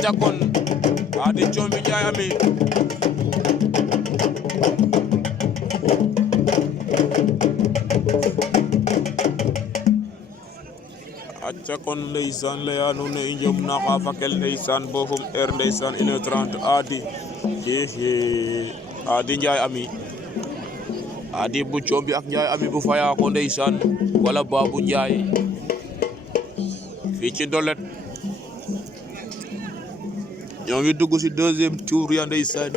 aca kon Ady Thiomby Ndiaye Amy aca kon ndeysaan leya nuun ne i njom na xa fakel ndeysaan bo fum heure ndeysaan 1h30 Ady Ndiaye Amy Ady bu Thiomby ak Ndiaye Amy bu faya ko ndeysaan wala Babou Ndiaye fii ci Ndolet ñoo ngi dugg ci deuxième tour ya ndeysaan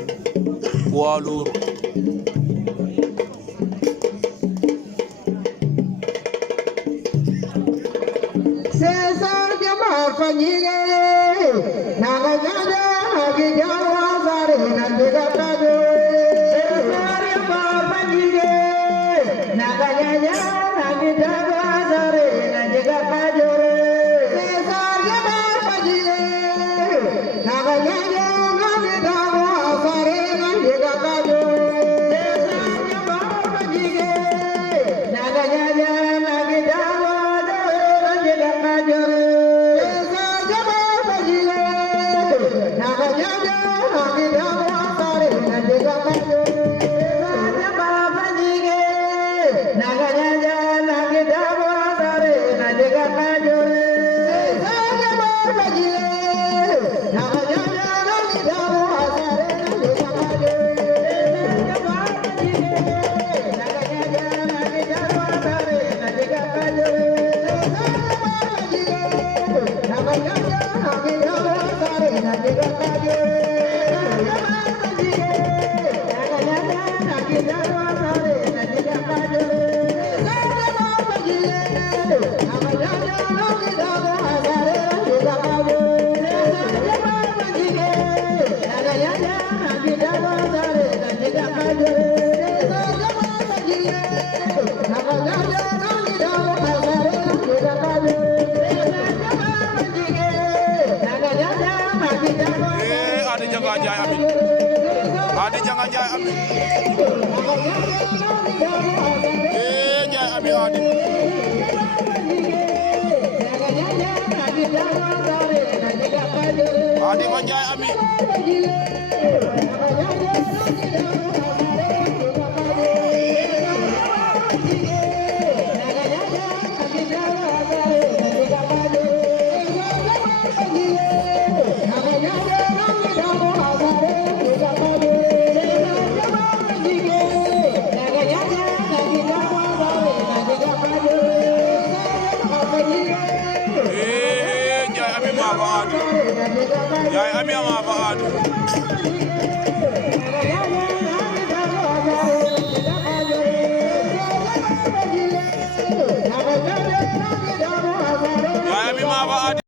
poids lourd César Jamar Fanyile Naga Jaja Hagi Jawa Zare Nandiga Kajo César Jamar Fanyile Naga Jaja Hagi Jawa Zare Nandiga Kajo César Jamar Fanyile Naga Jaja Hagi Jawa Zare Nandiga Kajo César Jamar Fanyile Naga Jaja Hagi Jawa Ady Jangan Ndiaye Amy Ady Jangan Ndiaye Amy Ndiaye Amy Ady ma Ndiaye Amy Ndiaye Amy ma fa Ady